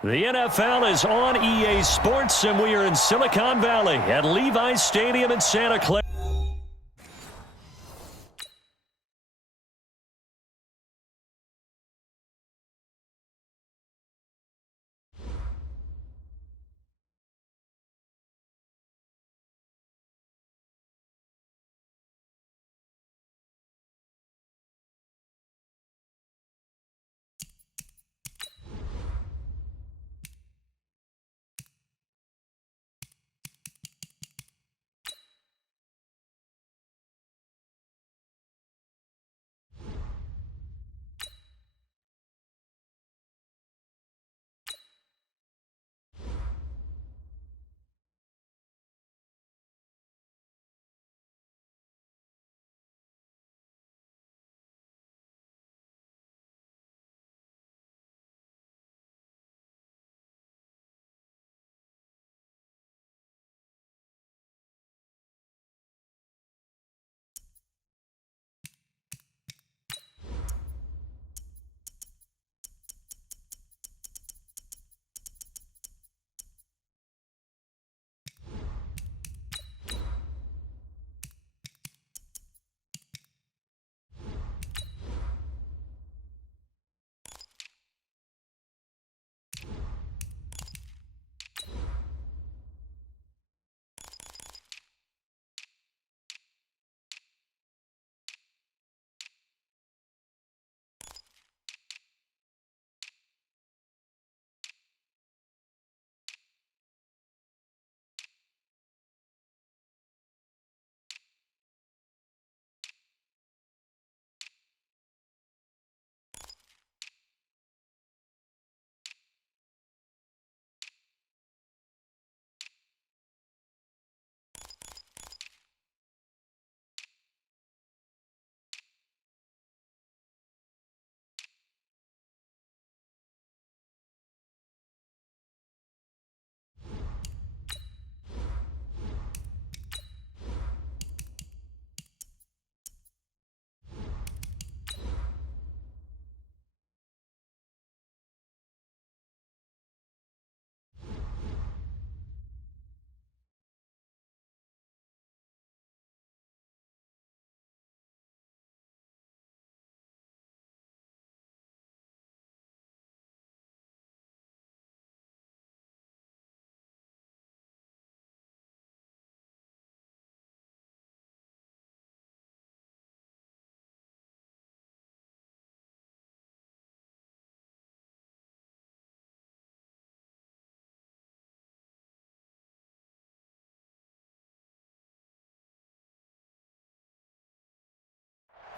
The NFL is on EA Sports, and we are in Silicon Valley at Levi's Stadium in Santa Clara.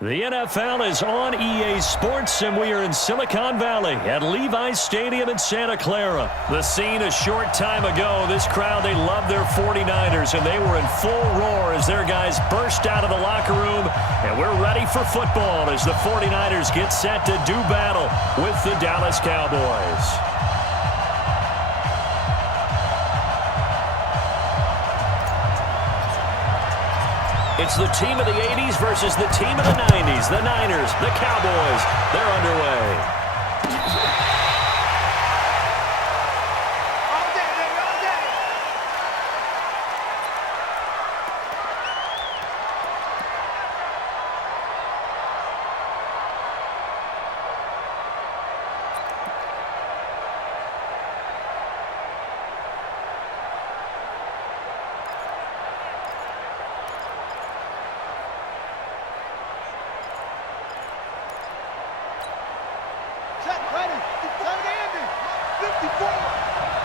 The NFL is on EA Sports, and we are in Silicon Valley at Levi's Stadium in Santa Clara. The scene a short time ago, this crowd, they love their 49ers, and they were in full roar as their guys burst out of the locker room, and we're ready for football as the 49ers get set to do battle with the Dallas Cowboys. It's the team of the 80s versus the team of the 90s. The Niners, the Cowboys, they're underway.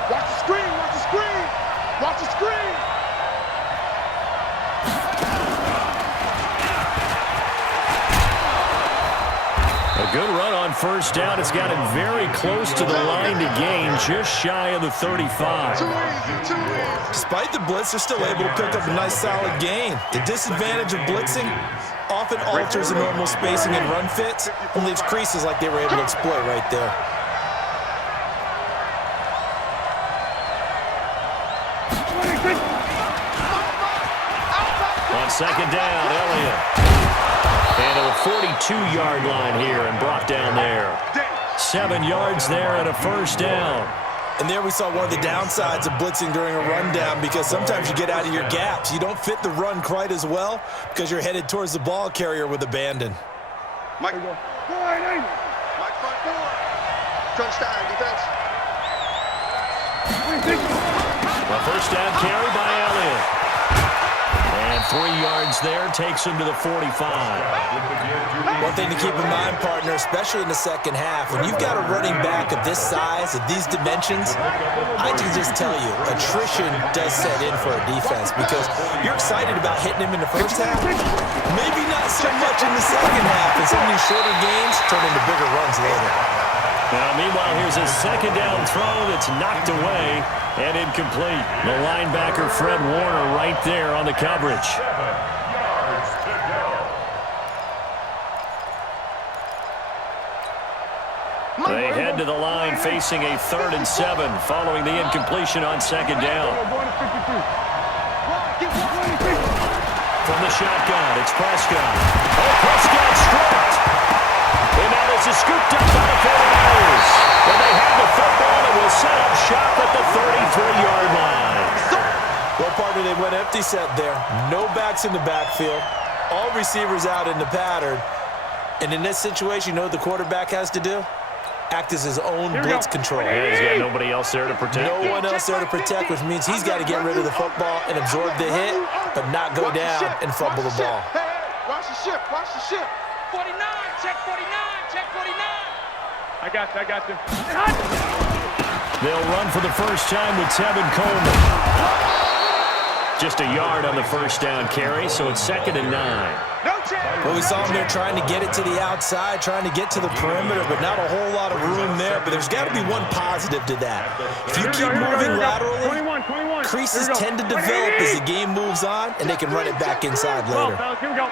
Watch the screen, watch the screen, watch the screen. A good run on first down. It's got him very close to the line to gain, just shy of the 35. Despite the blitz, they're still able to pick up a nice solid gain. The disadvantage of blitzing often alters the normal spacing and run fits and leaves creases like they were able to exploit right there. On second down, Elliott. And to the 42-yard line here and brought down there. 7 yards there and a first down. And there we saw one of the downsides of blitzing during a rundown, because sometimes you get out of your gaps. You don't fit the run quite as well because you're headed towards the ball carrier with abandon. Mike front four. Touchdown, defense. A first down carry by Elliott. And 3 yards there takes him to the 45. One thing to keep in mind, partner, especially in the second half, when you've got a running back of this size, of these dimensions, I can just tell you, attrition does set in for a defense, because you're excited about hitting him in the first half, maybe not so much in the second half, and some of these shorter gains turn into bigger runs later. Now, meanwhile, here's a second down throw that's knocked away and incomplete. The linebacker, Fred Warner, right there on the coverage. They head to the line facing a 3rd and 7 following the incompletion on second down. From the shotgun, it's Prescott. Oh, Prescott stripped. And now this is scooped up by the 49ers. But they have the football and will set up shop at the 33-yard line. Well, partner, they went empty set there. No backs in the backfield. All receivers out in the pattern. And in this situation, you know what the quarterback has to do? Act as his own blitz control. Yeah, he's got nobody else there to protect. No one else there to protect, which means he's got to get rid of the football and absorb the hit, but not go down and fumble the ball. Hey, watch the ship, watch the ship. 49, check 49, check 49. I got you. They'll run for the first time with Tevin Coleman. Just a yard on the first down carry, so it's 2nd and 9. Well, we saw him there trying to get it to the outside, trying to get to the perimeter, but not a whole lot of room there. But there's got to be one positive to that. If you keep moving laterally, creases tend to develop as the game moves on, and they can run it back inside later. Here we go.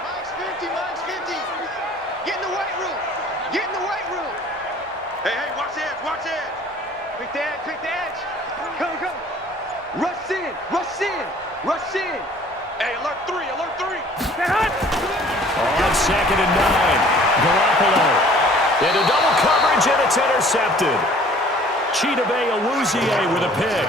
Mine's 50. Get in the weight room. Hey, watch the edge. Quick the edge. Come. Rush in. Hey, alert 3. On 2nd and 9, Garoppolo. Into double coverage, and it's intercepted. Chidobe Awuzie with a pick.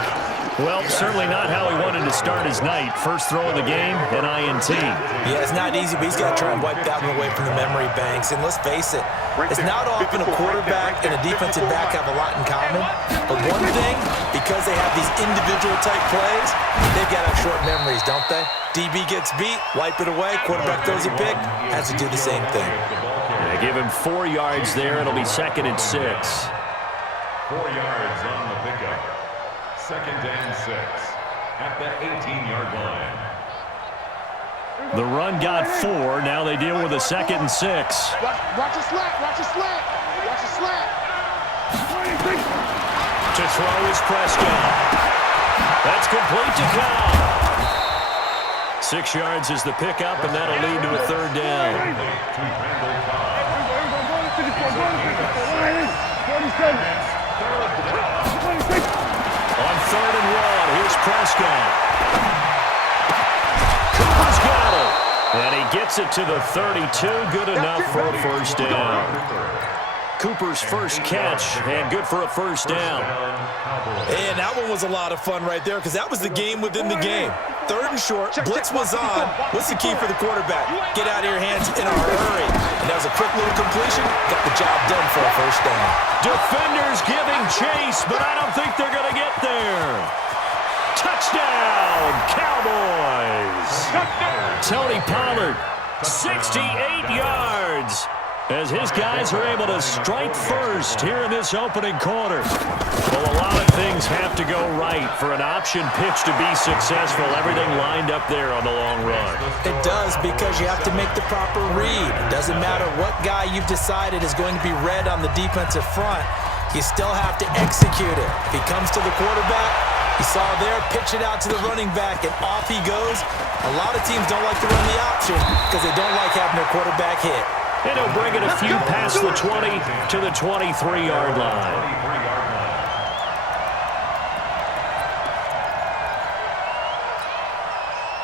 Well, certainly not how he wanted to start his night. First throw of the game, an INT. Yeah, it's not easy, but he's got to try and wipe that one away from the memory banks. And let's face it, it's not often a quarterback and a defensive back have a lot in common. But one thing, because they have these individual type plays, they've got to have short memories, don't they? DB gets beat, wipe it away, quarterback throws a pick, has to do the same thing. They give him 4 yards there. It'll be 2nd and 6. 4 yards on the pickup. 2nd and 6 at the 18-yard line. The run got 4. Now they deal with a 2nd and 6. Watch the slant. To throw is Prescott. That's complete to Cobb. 6 yards is the pickup, and that'll lead to a 3rd down. On 3rd and 1, here's Prescott. Cooper's got it. And he gets it to the 32. Good enough for a first down. Cooper's first catch, and good for a first down. And that one was a lot of fun right there, because that was the game within the game. 3rd and short, blitz was on. What's the key for the quarterback? Get out of your hands in a hurry. And that was a quick little completion. Got the job done for a first down. Defenders giving chase, but I don't think they're going to get there. Touchdown, Cowboys. Tony Pollard, 68 yards. As his guys are able to strike first here in this opening quarter. Well, a lot of things have to go right for an option pitch to be successful. Everything lined up there on the long run. It does, because you have to make the proper read. It doesn't matter what guy you've decided is going to be read on the defensive front. You still have to execute it. If he comes to the quarterback, you saw there, pitch it out to the running back, and off he goes. A lot of teams don't like to run the option because they don't like having their quarterback hit. And he'll bring it a few past the 20 to the 23-yard line.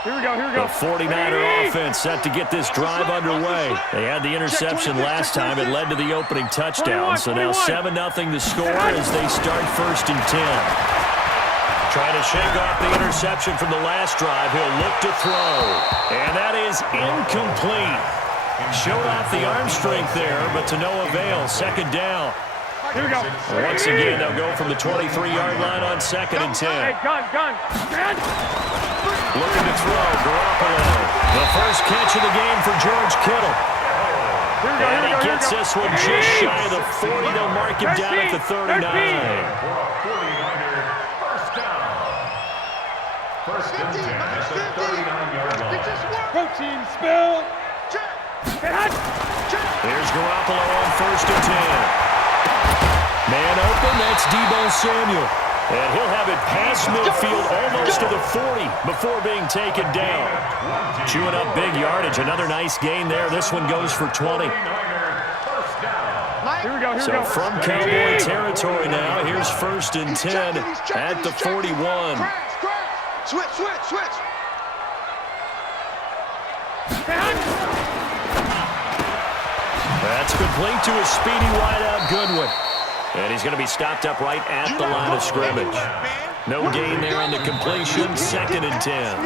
The 49er offense set to get this drive underway. They had the interception last time. It led to the opening touchdown. So now 7-0 the score as they start 1st and 10. Trying to shake off the interception from the last drive. He'll look to throw. And that is incomplete. Showed off the arm strength there, but to no avail. 2nd down. Once again, they'll go from the 23-yard line on 2nd and 10. Hey, gun. Looking to throw, Garoppolo. The first catch of the game for George Kittle. And he gets this one just shy of the 40. They'll mark him down at the 39. 49er first down. 1st and 10 at the 39-yard line. Go team, spill. Here's Garoppolo on 1st and 10. Man open, that's Deebo Samuel. And he'll have it past midfield almost to the 40 before being taken down. Chewing up big yardage. Another nice gain there. This one goes for 20. So from Cowboy territory now, here's 1st and 10 at the 41. Switch. That's complete to a speedy wideout Goodwin. And he's going to be stopped up right at the line of scrimmage. No gain there on the completion, 2nd and 10.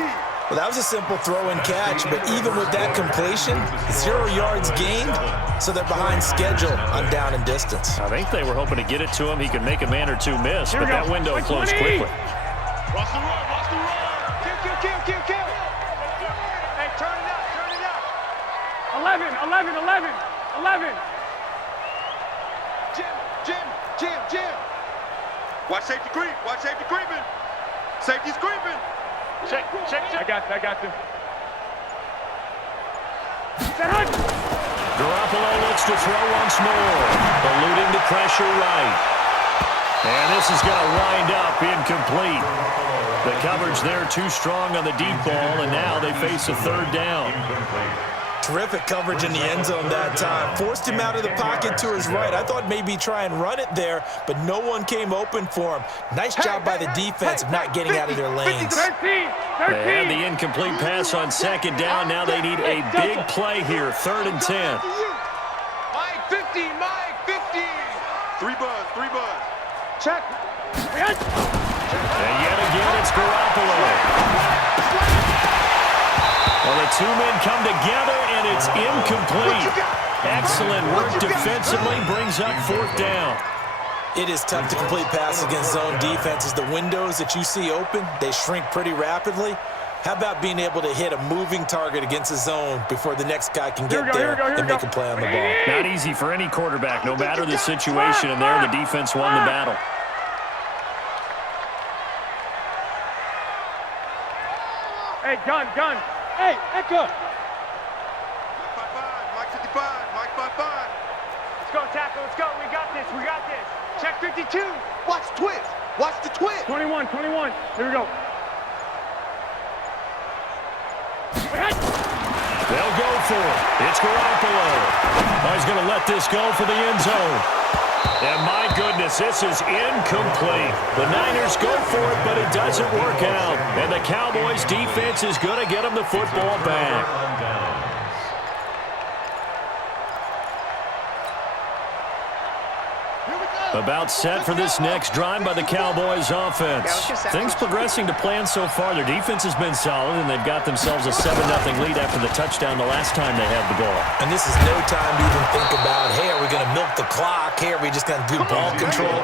Well, that was a simple throw and catch, but even with that completion, 0 yards gained, so they're behind schedule on down and distance. I think they were hoping to get it to him. He could make a man or two miss, but that window closed quickly. Watch the run. Kill. Hey, turn it up. 11. Jim. Watch safety creeping. Safety's creeping. Check. I got them. Garoppolo looks to throw once more. Eluding the pressure right. And this is going to wind up incomplete. The coverage there too strong on the deep ball, and now they face a 3rd down. Terrific coverage in the end zone that time. Forced him out of the pocket to his right. I thought maybe try and run it there, but no one came open for him. Nice job by the defense of not getting out of their lanes. 13. They had the incomplete pass on 2nd down. Now they need a big play here, 3rd and 10. Mike 50. 3 buzz. Check. And yet again, it's Garoppolo. Well, the 2 men come together, and it's incomplete. Excellent work defensively, brings up 4th down. It is tough to complete passes against zone defenses. The windows that you see open, they shrink pretty rapidly. How about being able to hit a moving target against a zone before the next guy can get there and make a play on the ball? Not easy for any quarterback, no matter the situation, and there the defense won the battle. Hey, gun. Hey, Echo. Mike 55. Let's go, tackle. Let's go. We got this. Check 52. Watch the twist. 21. Here we go. They'll go for it. It's Garoppolo. Oh, he's going to let this go for the end zone. And my goodness, this is incomplete. The Niners go for it, but it doesn't work out. And the Cowboys' defense is going to get them the football back. About set for this next drive by the Cowboys offense. Things progressing to plan so far. Their defense has been solid, and they've got themselves a 7-0 lead after the touchdown the last time they had the ball. And this is no time to even think about, hey, are we going to milk the clock? Hey, are we just going to do ball control?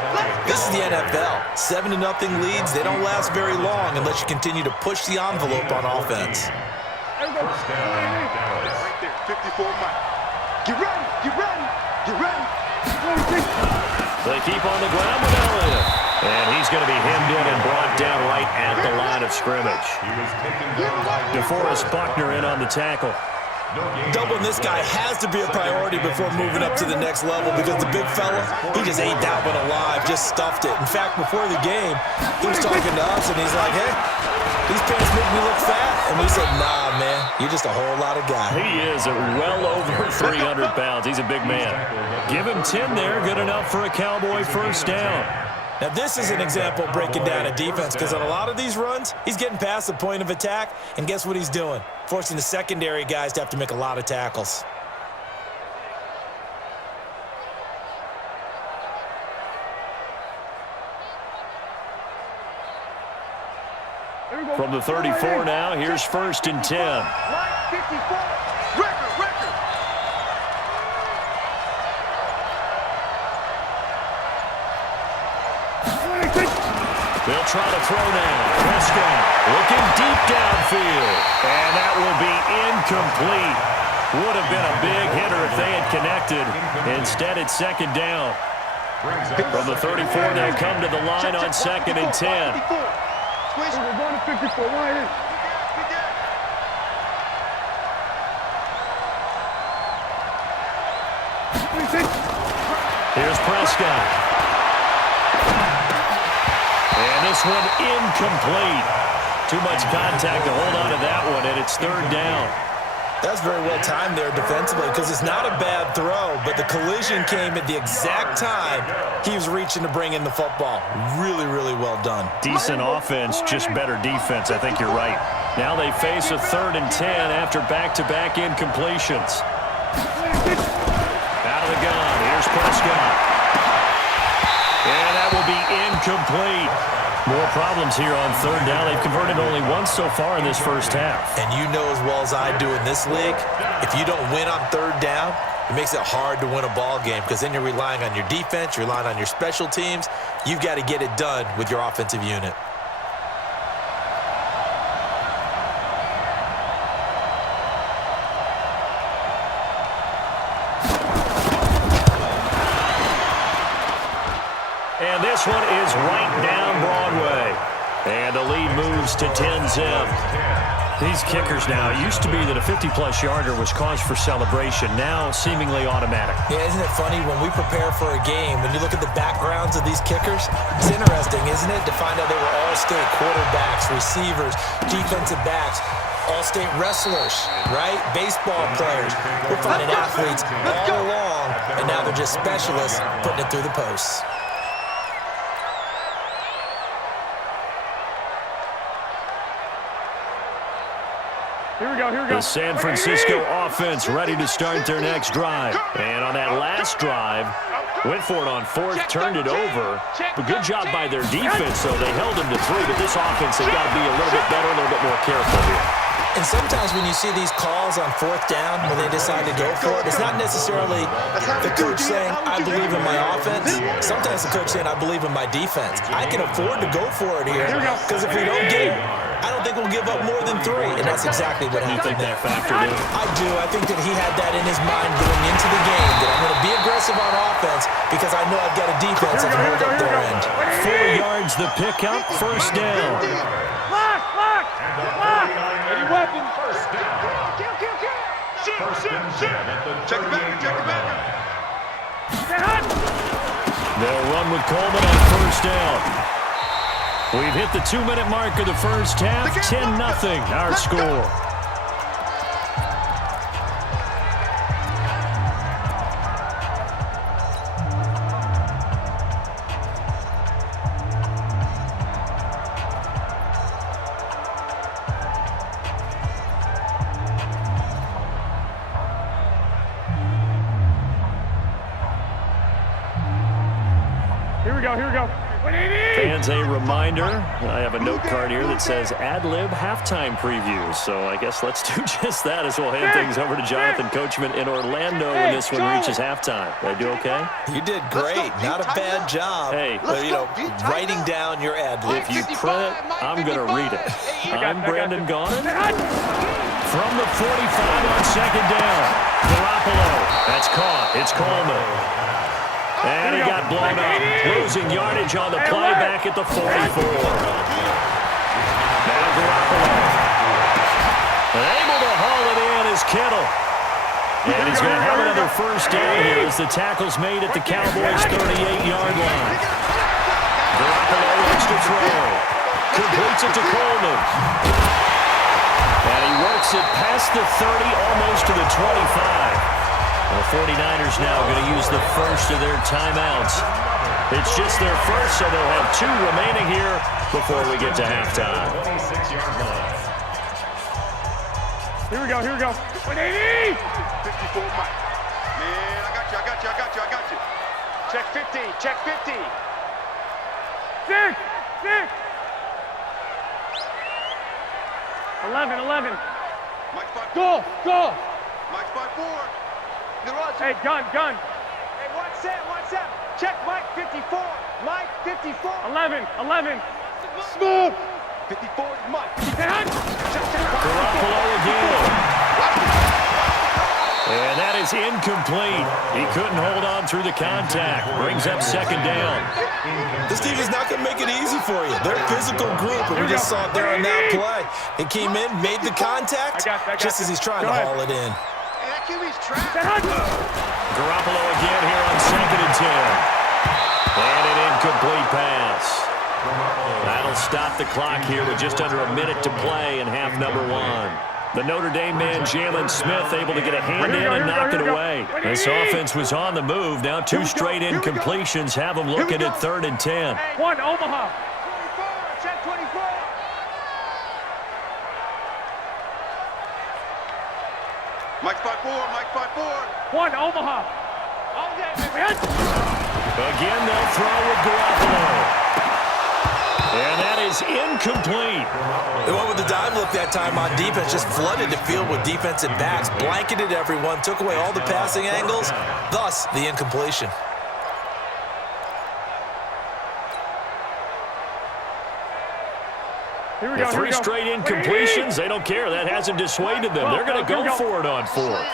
This is the NFL. 7-0 leads, they don't last very long unless you continue to push the envelope on offense. Right there, 54 Mike. Get ready. They keep on the ground with Elliott. And he's going to be hemmed in and brought down right at the line of scrimmage. DeForest Buckner in on the tackle. Doubling this guy has to be a priority before moving up to the next level because the big fella, he just ate that one alive, just stuffed it. In fact, before the game, he was talking to us, and he's like, hey, these pants make me look fat. And we said, nah, man, you're just a whole lot of guy. He is well over 300 pounds. He's a big man. Give him 10 there. Good enough for a Cowboy first down. Now, this is an example of breaking down a defense because on a lot of these runs, he's getting past the point of attack, and guess what he's doing? Forcing the secondary guys to have to make a lot of tackles. From the 34 now, here's 1st and 10. Line 54. Record. They'll try to throw now. Prescott looking deep downfield. And that will be incomplete. Would have been a big hitter if they had connected. Instead, it's 2nd down. From the 34, they'll come to the line on 2nd and 10. We're going to 54. Line in. Here's Prescott. And this one incomplete. Too much contact to hold on to that one, and it's 3rd down. That's very well timed there defensively because it's not a bad throw, but the collision came at the exact time he was reaching to bring in the football. Really, really well done. Decent offense, just better defense. I think you're right. Now they face a 3rd and 10 after back-to-back incompletions. Out of the gun. Here's Prescott. And that will be incomplete. More problems here on 3rd down. They've converted only once so far in this first half. And you know as well as I do in this league, if you don't win on 3rd down, it makes it hard to win a ball game because then you're relying on your defense, you're relying on your special teams. You've got to get it done with your offensive unit. And this one is right down Broadway. And the lead moves to 10-zip. These kickers now, it used to be that a 50-plus yarder was cause for celebration. Now seemingly automatic. Yeah, isn't it funny when we prepare for a game, when you look at the backgrounds of these kickers, it's interesting, isn't it, to find out they were all-state quarterbacks, receivers, defensive backs, all-state wrestlers, right? Baseball players. We're finding athletes all along, and now they're just specialists putting it through the posts. Here we go. The San Francisco offense ready to start their next drive. And on that last drive, went for it on 4th, turned it over. But good job by their defense, though. They held them to 3, but this offense, they've got to be a little bit better, a little bit more careful here. And sometimes when you see these calls on 4th down, when they decide to go for it, it's not necessarily the coach saying, I believe in my offense. Sometimes the coach saying, I believe in my defense. I can afford to go for it here because if we don't get it, I don't think we'll give up more than 3. And that's exactly what happened there. Factored in? I do. I think that he had that in his mind going into the game, that I'm going to be aggressive on offense because I know I've got a defense that can hold up their end. 4 yards the pickup, 1st down. Lock! Any weapons? First down. Check it back. They'll run with Coleman on 1st down. We've hit the 2-minute mark of the first half. 10-0 our score. Here we go. Fans, a reminder, I have a note card here that says ad-lib halftime preview. So I guess let's do just that as we'll hand things over to Jonathan Coachman in Orlando when this one reaches halftime. Did I do okay? You did great. Not a bad job. Hey, but, writing down your ad-lib. If you print it, I'm going to read it. I'm Brandon Gaughan. From the 45 on 2nd down. Garoppolo. That's caught. It's Coleman. And he got blown up. Losing yardage on the play back at the 44. Now Garoppolo. Able to haul it in is Kittle. And he's going to have another 1st down here as the tackle's made at the Cowboys' 38-yard line. Garoppolo wants to throw. Completes it to Coleman. And he works it past the 30, almost to the 25. The 49ers now going to use the first of their timeouts. It's just their first, so they'll have 2 remaining here before we get to halftime. 26-yard line. Here we go, here we go. 180! 54 Mike. Man, I got you. Check 50, check 50. 6! 11. Mike's 5. Go! Mike's 5-4. Hey, gun. Hey, 1-7. Check Mike 54. Mike 54. 11. Smooth. 54 is Mike. Garoppolo again. And that is incomplete. He couldn't hold on through the contact. Brings up second down. This team is not going to make it easy for you. They're a physical group, and we just saw it there on that play. He came in, made the contact, just as he's trying to haul it in. Hey, that QB's trapped. Garoppolo again here on 2nd and 10. And an incomplete pass. That'll stop the clock here with just under a minute to play in half number 1. The Notre Dame man, Jalen Smith, able to get a hand in and knock it away. This offense was on the move. Now 2 straight incompletions have them looking at 3rd and 10. 1, Omaha. 24. Check 24. Mike's 5-4. 1, Omaha. All day, baby. Again, they'll throw with Garoppolo. And that is incomplete. They went with the dive look that time on defense, just flooded the field with defensive backs, blanketed everyone, took away all the passing angles, thus the incompletion. Here we go. 3 straight incompletions, they don't care. That hasn't dissuaded them. They're going to go for it on 4th.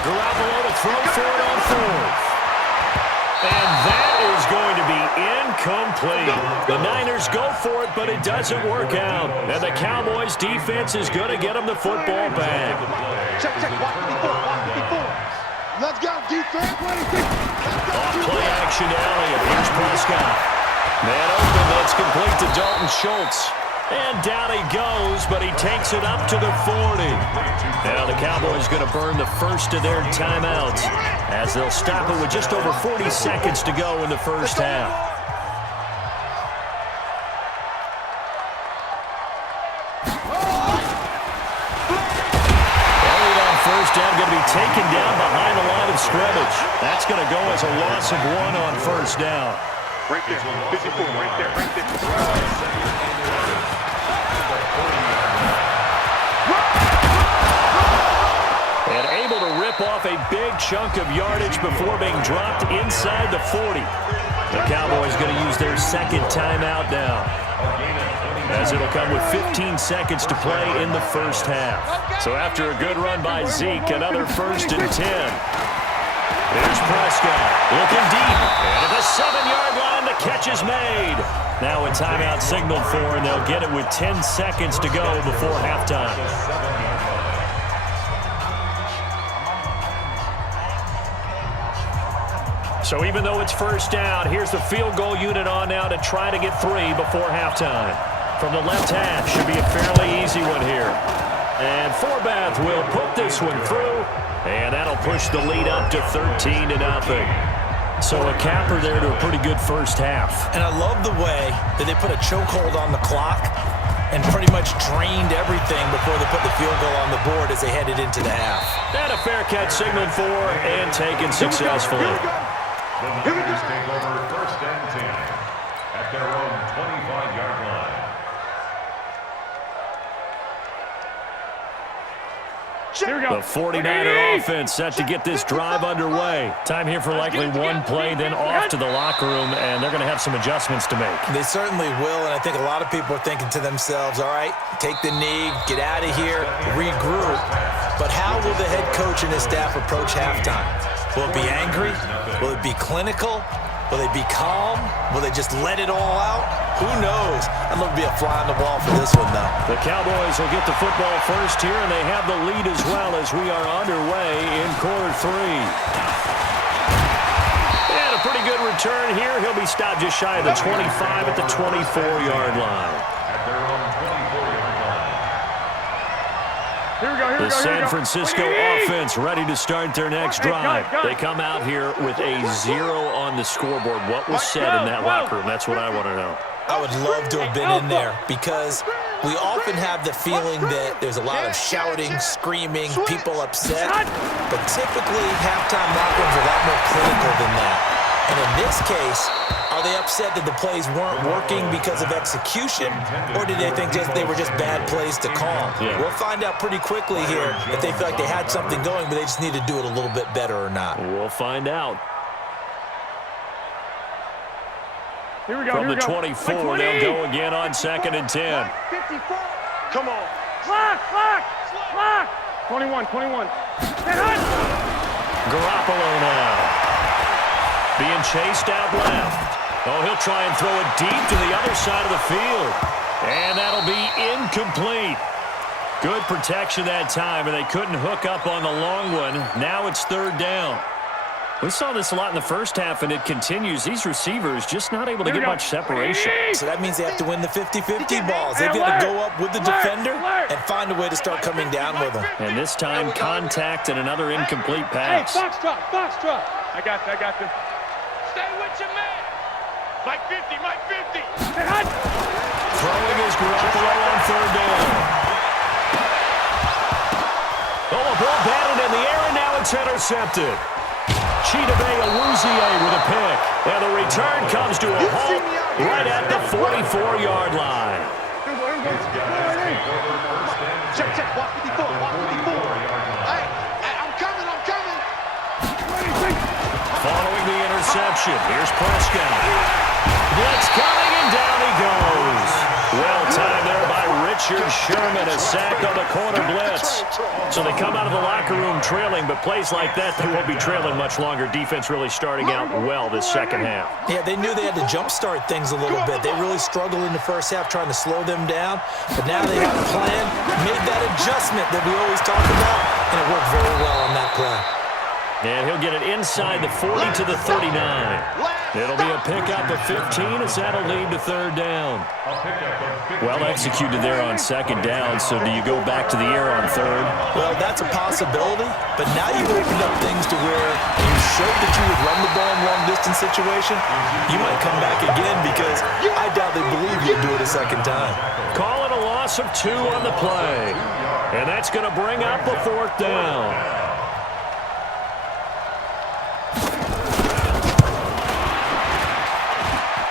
Garoppolo to throw for it on 4th. And that is going to be incomplete. The Niners go for it, but it doesn't work out. And the Cowboys' defense is going to get them the football back. Check. 154. Let's go, defense. Off play action to Elliott. Here's Prescott. Man open, but it's complete to Dalton Schultz. And down he goes, but he takes it up to the 40. Now the Cowboys going to burn the first of their timeouts as they'll stop it with just over 40 seconds to go in the first half. Elliott on first down going to be taken down behind the line of scrimmage. That's going to go as a loss of 1 on first down. Right there, 54, right there. And able to rip off a big chunk of yardage before being dropped inside the 40. The Cowboys going to use their second timeout now, as it'll come with 15 seconds to play in the first half. So after a good run by Zeke, another 1st and 10. There's Prescott looking deep. And at the 7-yard line, the catch is made. Now a timeout signaled for, and they'll get it with 10 seconds to go before halftime. So even though it's first down, here's the field goal unit on now to try to get 3 before halftime. From the left half, should be a fairly easy one here. And Forbath will put this one through, and that'll push the lead up to 13-0. So a capper there to a pretty good first half. And I love the way that they put a chokehold on the clock and pretty much drained everything before they put the field goal on the board as they headed into the half. And a fair catch signaled for and taken successfully. The Niners take over 1st and 10 at their own 25-yard line. Here we go. The 49er offense set to get this drive underway. Time here for likely one play, then off to the locker room, and they're going to have some adjustments to make. They certainly will, and I think a lot of people are thinking to themselves, all right, take the knee, get out of here, regroup. But how will the head coach and his staff approach halftime? Will it be angry? Will it be clinical? Will they be calm? Will they just let it all out? Who knows? I'd love to be a fly on the wall for this one, though. The Cowboys will get the football first here, and they have the lead as well as we are underway in quarter 3. And a pretty good return here. He'll be stopped just shy of the 25 at the 24-yard line. At their own 24-yard line. The San Francisco offense ready to start their next drive. They come out here with a 0 on the scoreboard. What was said in that locker room? That's what I want to know. I would love to have been in there because we often have the feeling that there's a lot of shouting, screaming, people upset. But typically, halftime locker rooms are a lot more clinical than that. And in this case, are they upset that the plays weren't working because of execution, or did they think they were just bad plays to call? Yeah. We'll find out pretty quickly here if they feel like they had something going, but they just need to do it a little bit better or not. We'll find out. Here we go. From the 24, they'll go again on 2nd and 10. 54. Come on. Clock. 21. Garoppolo now. Being chased out left. Oh, he'll try and throw it deep to the other side of the field. And that'll be incomplete. Good protection that time, and they couldn't hook up on the long one. Now it's 3rd down. We saw this a lot in the first half, and it continues. These receivers just not able to get much separation. So that means they have to win the 50-50 balls. They've got to go up with the defender and find a way to start coming down with them. And this time, contact and another incomplete pass. Box drop. I got this. Stay with your man. Mike 50. Throwing is Garoppolo on 3rd down. Oh, a ball batted in the air, and now it's intercepted. Chidobe Awuzie with a pick. And the return comes to a halt right at the 44-yard line. Check. Watch 54. Hey, I'm coming. Following the interception, here's Prescott. Blitz coming, and down he goes. Well timed there by Richard Sherman, a sack on the corner blitz. So they come out of the locker room trailing, but plays like that, they won't be trailing much longer. Defense really starting out well this second half. Yeah, they knew they had to jumpstart things a little bit. They really struggled in the first half trying to slow them down, but now they have a plan, made that adjustment that we always talk about, and it worked very well on that play. And he'll get it inside the 40 to the 39. It'll be a pickup of 15 as that'll lead to 3rd down. Well executed there on 2nd down, so do you go back to the air on 3rd? Well, that's a possibility, but now you've opened up things to where you showed that you would run the ball in long-distance situation. You might come back again because I doubt they believe you'll do it a second time. Call it a loss of 2 on the play. And that's going to bring up a 4th down.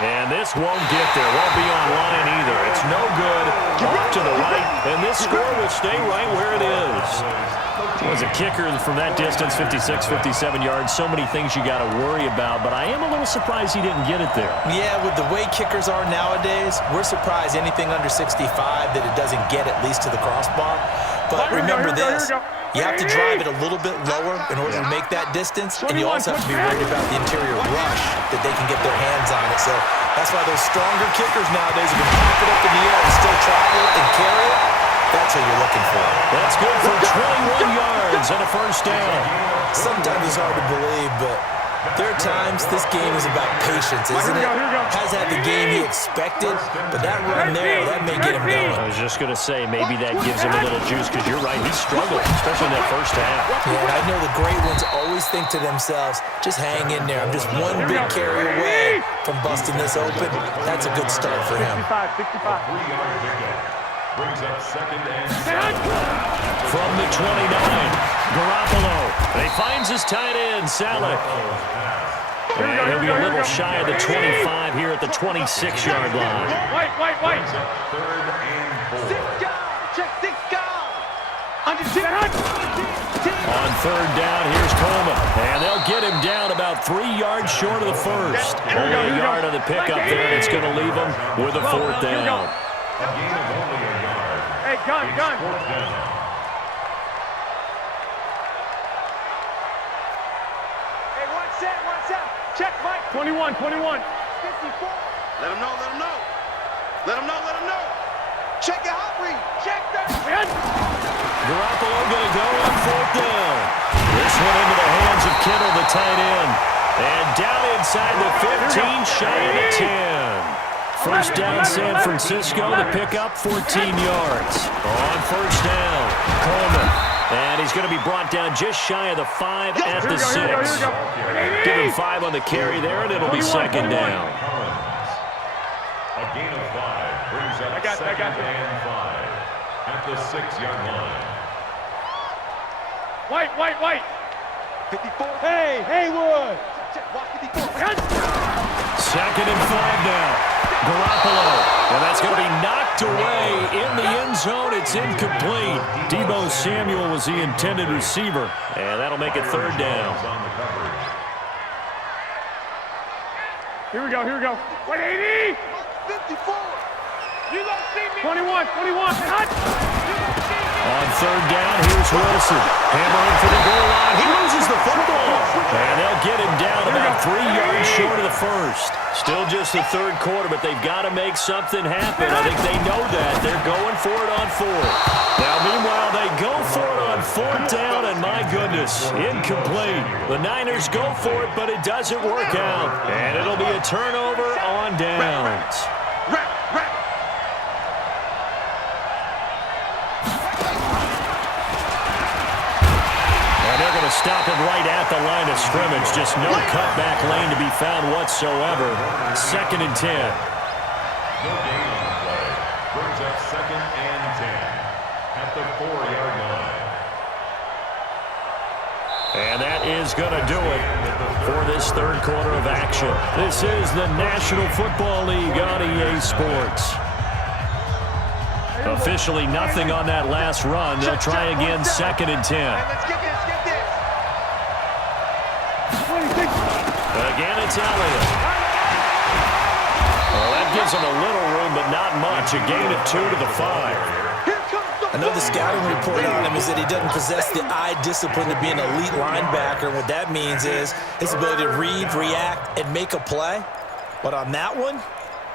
And this won't get there. Won't be on line either. It's no good. Off to the right. And this score will stay right where it is. Was a kicker from that distance, 56, 57 yards. So many things you got to worry about. But I am a little surprised he didn't get it there. Yeah, with the way kickers are nowadays, we're surprised anything under 65 that it doesn't get at least to the crossbar. But remember this. You have to drive it a little bit lower in order to make that distance, and you also have to be worried about the interior rush that they can get their hands on it. So that's why those stronger kickers nowadays are going to pop it up in the air and still travel it and carry it. That's what you're looking for. That's good for 21 yards and a 1st down. Sometimes it's hard to believe, but there are times this game is about patience, isn't it? Has had the game he expected, but that run there, that may get him going. I was just going to say, maybe that gives him a little juice, because you're right, he struggled, especially in that first half. Yeah, and I know the great ones always think to themselves, just hang in there. I'm just one big carry away from busting this open. That's a good start for him. 65. Brings up 2nd and 7. From the 29, Garoppolo. And he finds his tight end, Salek. And he'll be a little shy of the 25 here at the 26-yard line. Wait. 3rd and 4. Check. On 3rd down, here's Coleman. And they'll get him down about 3 yards short of the first. Only a yard of the pickup there, and it's going to leave him with a 4th down. A gain of only a yard. Hey, gun. 4th down. Hey, one set. Check, Mike. 21. 54. Let him know. Check your hot read. Check that. Garoppolo going to go on 4th down. This one into the hands of Kittle, the tight end. And down inside the 15, shy of the 10. First down, San Francisco to pick up 14 yards. On first down, Coleman. And he's going to be brought down just shy of the 5 at the 6. Give him 5 on the carry there, and it'll be second down. A gain of 5 brings up second and 5 at the 6-yard line. White. 54. Hey, Haywood. Watch 54. Second and 5 now. Garoppolo. And that's going to be knocked away in the end zone. It's incomplete. Deebo Samuel was the intended receiver. And that'll make it third down. Here we go. 180. 54. You don't see me. 21. Hot. On third down, here's Wilson. Hammering for the goal line. He loses the football. And they'll get him down about 3 yards short of the first. Still just the third quarter, but they've got to make something happen. I think they know that. They're going for it on 4. Now, meanwhile, they go for it on 4th down, and my goodness, incomplete. The Niners go for it, but it doesn't work out. And it'll be a turnover on downs. Stop him right at the line of scrimmage. Just no cutback lane to be found whatsoever. Second and 10. No gain on the play. Brings up second and 10 at the 4-yard line. And that is going to do it for this third quarter of action. This is the National Football League on EA Sports. Officially nothing on that last run. They'll try again second and 10. Let's get this. Again, it's Elliott. Well, that gives him a little room, but not much. A gain of 2 to the 5. Another scouting report on him is that he doesn't possess the eye discipline to be an elite linebacker. What that means is his ability to read, react, and make a play. But on that one,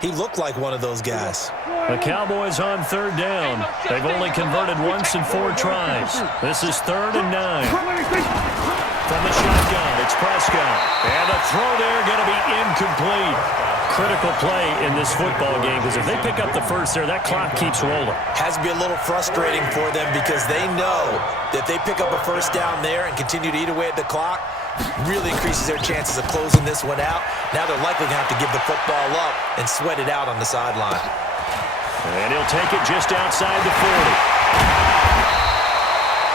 he looked like one of those guys. The Cowboys on third down. They've only converted once in 4 tries. This is 3rd and 9. From the shotgun, it's Prescott. And the throw there going to be incomplete. Critical play in this football game because if they pick up the first there, that clock keeps rolling. Has to be a little frustrating for them because they know that if they pick up a first down there and continue to eat away at the clock, really increases their chances of closing this one out. Now they're likely going to have to give the football up and sweat it out on the sideline. And he'll take it just outside the 40.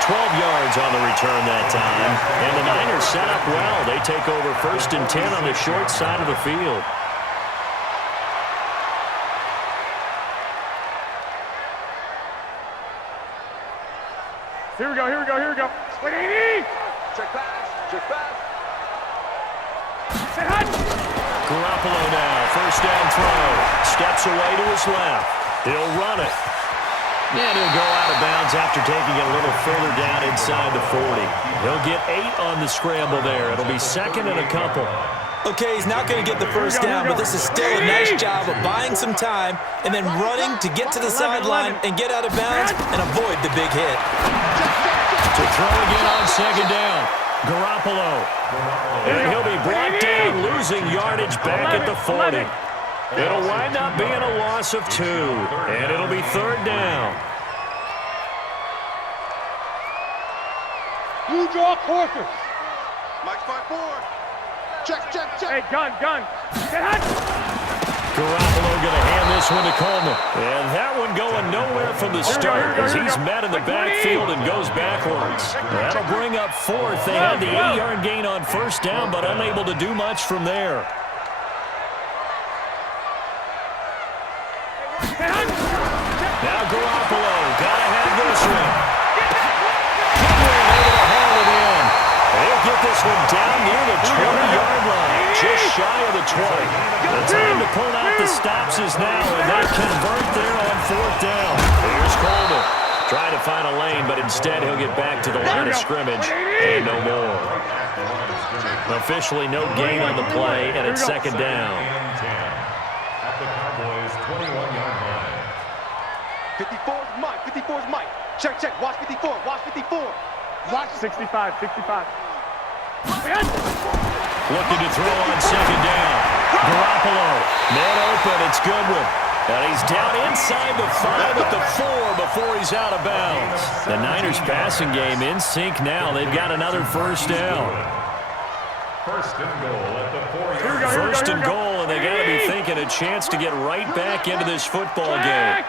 12 yards on the return that time. And the Niners set up well. They take over 1st and 10 on the short side of the field. Here we go. 180. Check pass. Say hot. Garoppolo now, first down throw. Steps away to his left. He'll run it. And he'll go out of bounds after taking it a little further down inside the 40. He'll get 8 on the scramble there. It'll be second and a couple. Okay, he's not going to get the first down, but this is still a nice job of buying some time and then running to get to the sideline and get out of bounds and avoid the big hit. To throw again on second down. Garoppolo. And he'll be brought down, losing yardage back at the 40. It'll wind up being a loss of 2, and it'll be third down. You draw quarters. Mike's 5-4. Check. Hey, gun. Get hot. Garoppolo going to hand this one to Coleman. And that one going nowhere from the start as he's met in the backfield and goes backwards. That'll bring up 4th. They had the 8-yard gain on first down, but unable to do much from there. Now Garoppolo, gotta have this one. Able to haul it in. They'll get this one down near the 20-yard line, just shy of the 20. The time to pull out the stops is now, and they convert there on 4th down. Here's Coleman. Trying to find a lane, but instead he'll get back to the line of scrimmage and no more. Officially no gain on the play, and it's second down. At the Cowboys' 21-yard line. 54's Mike. Check. Watch 54. Watch 65. Looking to throw on second down. Garoppolo, man open, it's Goodwin. And he's down inside the 5 at the 4 before he's out of bounds. The Niners passing game in sync now. They've got another first down. First and goal at the 4-yard. First and goal, and they got to be thinking a chance to get right back into this football game.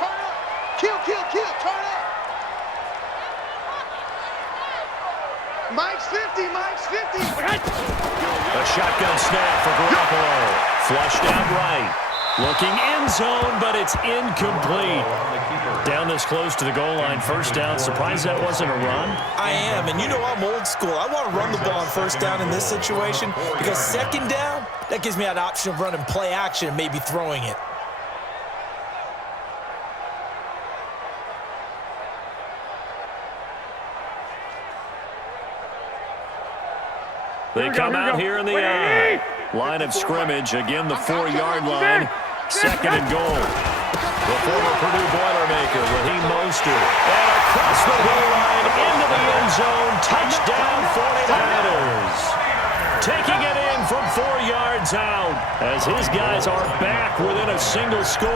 Turn up. Kill, kill, kill. Turn up. Mike's 50. Mike's 50. A shotgun snap for Garoppolo. Flushed out right. Looking end zone, but it's incomplete. Down this close to the goal line, first down. Surprised that wasn't a run? I am, and you know I'm old school. I want to run the ball on first down in this situation because second down, that gives me that option of running play action and maybe throwing it. They come out here in the line of scrimmage. Again, the 4-yard line. Second and goal. The former Purdue Boilermaker, Raheem Mostert. And across the goal line into the end zone. Touchdown 49ers. Taking it in from 4 yards out as his guys are back within a single score.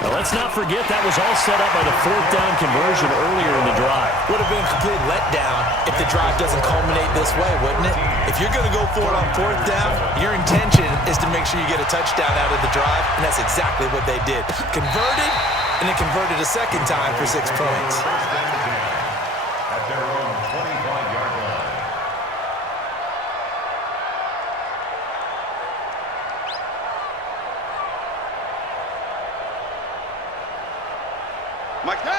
Now, let's not forget that was all set up by the 4th down conversion earlier in the drive. Would have been a complete letdown if the drive doesn't culminate this way, wouldn't it? If you're going to go for it on 4th down, your intention is to make sure you get a touchdown out of the drive, and that's exactly what they did. Converted, and then converted a second time for 6 points. At their own 25-yard line.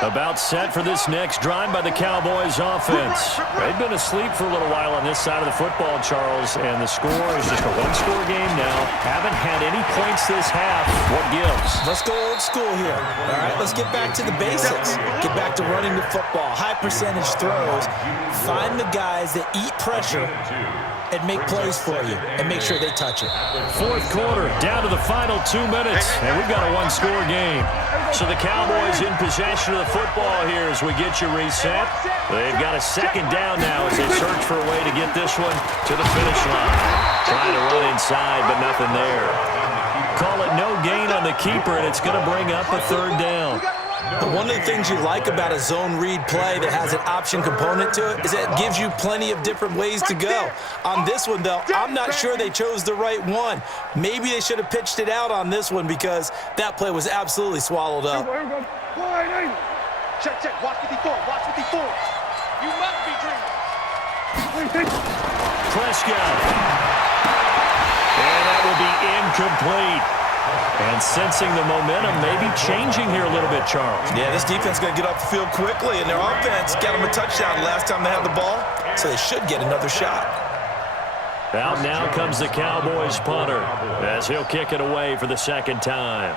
About set for this next drive by the Cowboys offense. They've been asleep for a little while on this side of the football, Charles, and the score is just a one-score game now. Haven't had any points this half. What gives? Let's go old school here. All right, let's get back to the basics. Get back to running the football, high percentage throws. Find the guys that eat pressure and make plays for you and make sure they touch it. 4th quarter, down to the final 2 minutes, and we've got a one-score game. So the Cowboys in possession of the football here as we get you reset. They've got a second down now as they search for a way to get this one to the finish line. Trying to run inside, but nothing there. Call it no gain on the keeper, and it's going to bring up a 3rd down. But one of the things you like about a zone read play that has an option component to it is that it gives you plenty of different ways to go. On this one, though, I'm not sure they chose the right one. Maybe they should have pitched it out on this one because that play was absolutely swallowed up. Check, check. Watch 54. Watch 54. You must be dreaming. Prescott. And that will be incomplete. And sensing the momentum maybe changing here a little bit, Charles. Yeah, this defense is going to get off the field quickly, and their offense got them a touchdown last time they had the ball, so they should get another shot. Out now comes the Cowboys punter as he'll kick it away for the second time.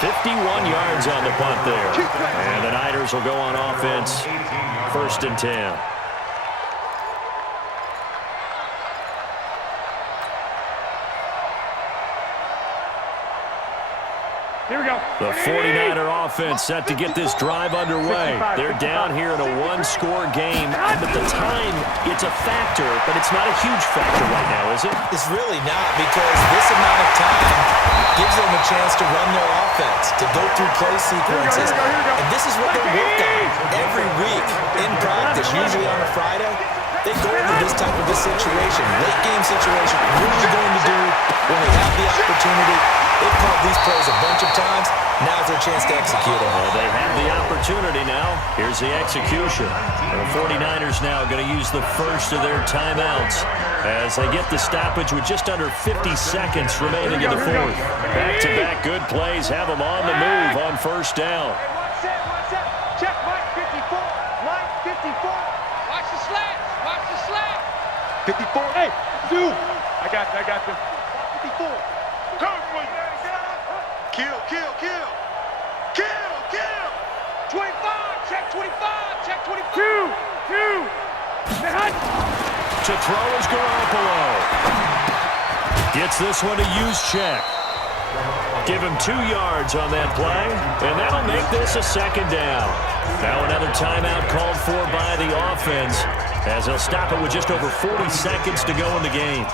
51 yards on the punt there. And the Niners will go on offense. 1st and 10. Here we go. The 49er offense set to get this drive underway. They're down here in a one-score game. At the time, it's a factor, but it's not a huge factor right now, is it? It's really not, because this amount of time gives them a chance to run their offense, to go through play sequences. And this is what they work on every week in practice, usually on a Friday. They go over this type of a situation, late game situation. What are you going to do when they have the opportunity? They've called these plays a bunch of times. Now's their chance to execute them. Well, they have the opportunity now. Here's the execution. The 49ers now going to use the first of their timeouts as they get the stoppage with just under 50 seconds remaining in the 4th. Back-to-back good plays have them on the move on 1st down. One set. Check Mike 54. Mike 54. Watch the slant. Watch the slant. 54. Hey, dude. I got this. 54. Come on. Kill. 25. Check 25. Check 25. Two. To throw is Garoppolo. Gets this one to use check. Give him 2 yards on that play, and that'll make this a second down. Now another timeout called for by the offense, as they'll stop it with just over 40 seconds to go in the game.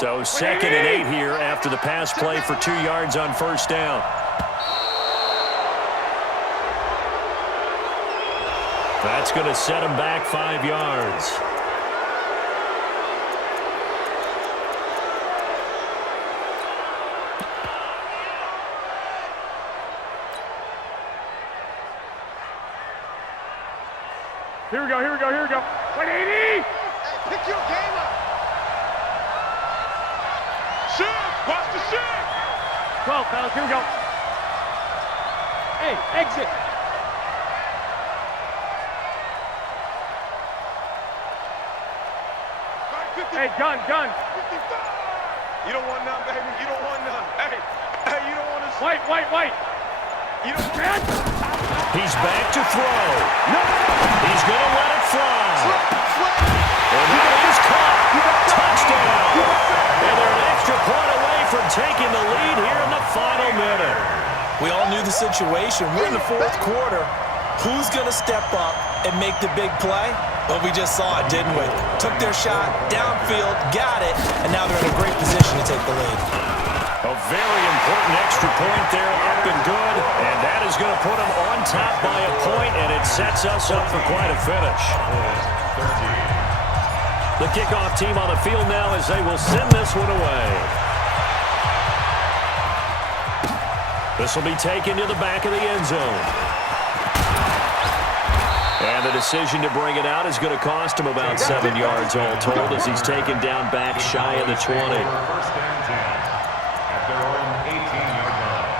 So 2nd and 8 here after the pass play for 2 yards on first down. That's going to set him back 5 yards. Here we go, here we go, here we go. 180! Hey, pick your game up. Watch the shoot! 12, fellas, here we go. Hey, exit! Hey, gun! 55. You don't want none, baby. You don't want none. Hey, you don't want to... White! You don't... Man. He's back to throw. No! He's going to let it fly. And that is caught. Touchdown! And they're an extra point away from taking the lead here in the final minute. We all knew the situation. We're in the 4th quarter. Who's going to step up and make the big play? Well, we just saw it, didn't we? Took their shot, downfield, got it, and now they're in a great position to take the lead. A very important extra point there, up and good, and that is going to put them on top by a point, and it sets us up for quite a finish. The kickoff team on the field now as they will send this one away. This will be taken to the back of the end zone. And the decision to bring it out is going to cost him about 7 yards all told as he's taken down back shy of the 20. First and 10 at their own 18-yard line.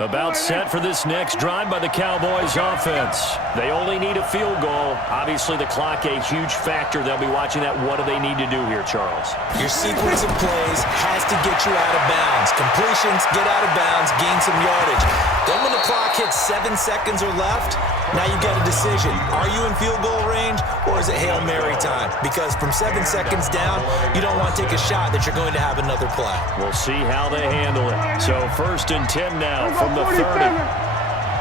About set for this next drive by the Cowboys offense. They only need a field goal. Obviously, the clock a huge factor. They'll be watching that. What do they need to do here, Charles? Your sequence of plays has to get you out of bounds. Completions, get out of bounds, gain some yardage. Then when the clock hits 7 seconds or left, now you got a decision. Are you in field goal range or is it Hail Mary time? Because from 7 seconds down, you don't want to take a shot that you're going to have another play. We'll see how they handle it. So 1st and 10 now from the 30.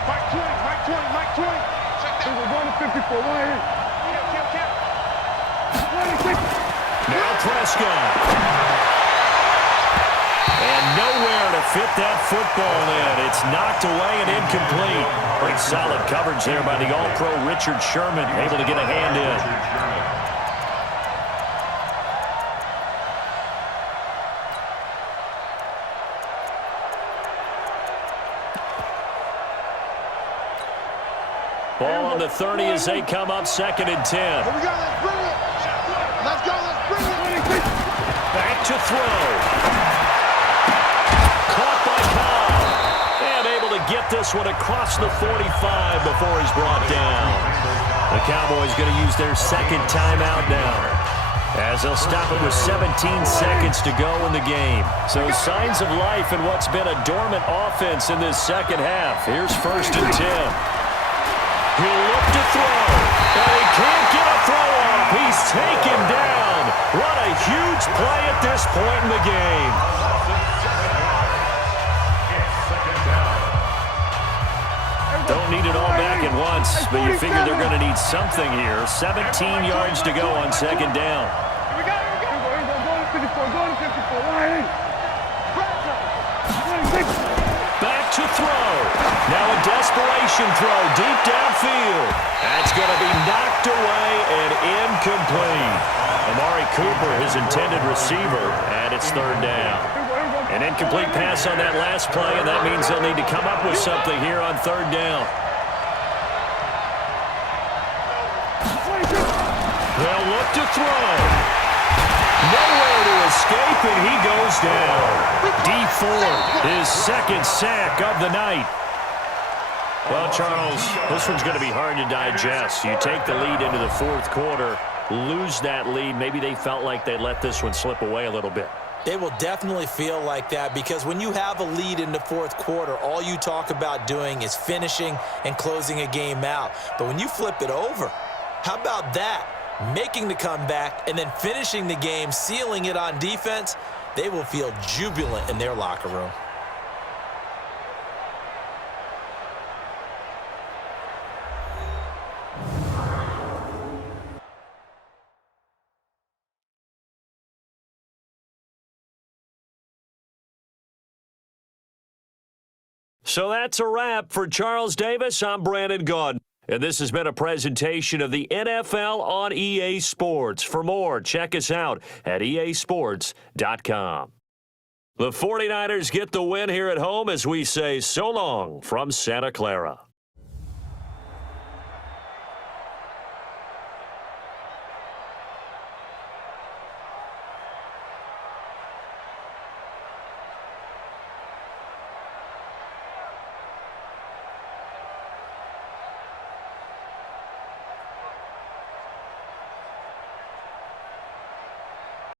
Mike 20. We're going to 54. Right here. Now Prescott. And nowhere to fit that football in. It's knocked away and incomplete. Great solid coverage there by the All-Pro Richard Sherman, able to get a hand in. Ball on the 30 as they come up 2nd and 10. Here we go, let's bring it. Let's go, let's bring it. Back to throw. Caught by Cobb. And able to get this one across the 45 before he's brought down. The Cowboys going to use their 2nd timeout now, as they'll stop it with 17 seconds to go in the game. So signs of life in what's been a dormant offense in this 2nd half. Here's 1st and 10. He'll look to throw, and he can't get a throw off. He's taken down. What a huge play at this point in the game. Don't need it all back at once, but you figure they're going to need something here. 17 yards to go on 2nd down. Here we go. Go to 54. Right here. back to throw. Now a desperation throw deep downfield. That's going to be knocked away and incomplete. Amari Cooper, his intended receiver, and it's third down. An incomplete pass on that last play, and that means they'll need to come up with something here on third down. They'll look to throw. Nowhere to escape, and he goes down. Dee Ford, his second sack of the night. Well, Charles, this one's going to be hard to digest. You take the lead into the fourth quarter, lose that lead. Maybe they felt like they let this one slip away a little bit. They will definitely feel like that because when you have a lead in the fourth quarter, all you talk about doing is finishing and closing a game out. But when you flip it over, how about that? Making the comeback and then finishing the game, sealing it on defense, they will feel jubilant in their locker room. So that's a wrap for Charles Davis. I'm Brandon Gaudin. And this has been a presentation of the NFL on EA Sports. For more, check us out at easports.com. The 49ers get the win here at home as we say so long from Santa Clara.